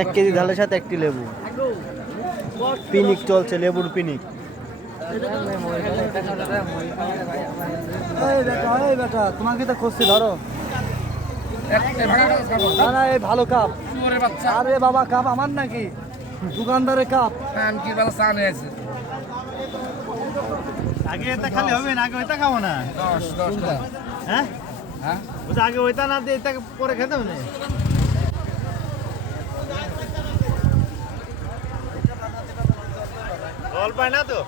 এক কেজি ঝালের সাথে একটি লেবু। পিনিক চলছে, লেবুর পিনিক। বেটা তোমাকে তো খুঁজছি, ধরো না এই ভালো কাপ। আরে বাবা কাপ আমার নাকি দোকানদারের কাপ? আগে এটা খালি হবে না, আগে ওইটা খাবো না। হ্যাঁ হ্যাঁ, আগে ওইটা না দিয়ে এটা পরে খেতে হবে না। জল পায় না তো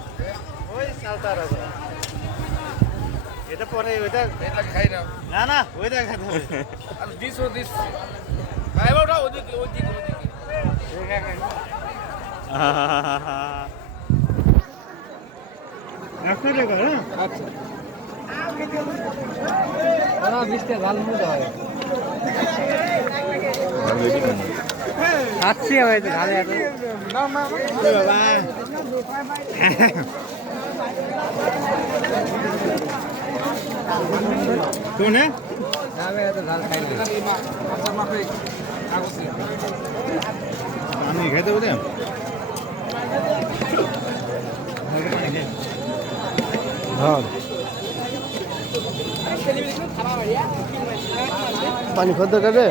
ওই সালতার এটা পরে ওইটা খাই না। না না ওইটা খেতে হবে। আর দিস ও দিস ভাই ওটা ওদিকে ওদিকে আপনার রেখা না। আচ্ছা ওরা 20 টাকা ভালো মতো হয়। আচ্ছা ভাই ভালো আছে না না বাবা কোন है আমি এত ঝাল খাই না। আচ্ছা মাফি আগছে আমি খেতে বলে हाँ पानी खोद कर दे।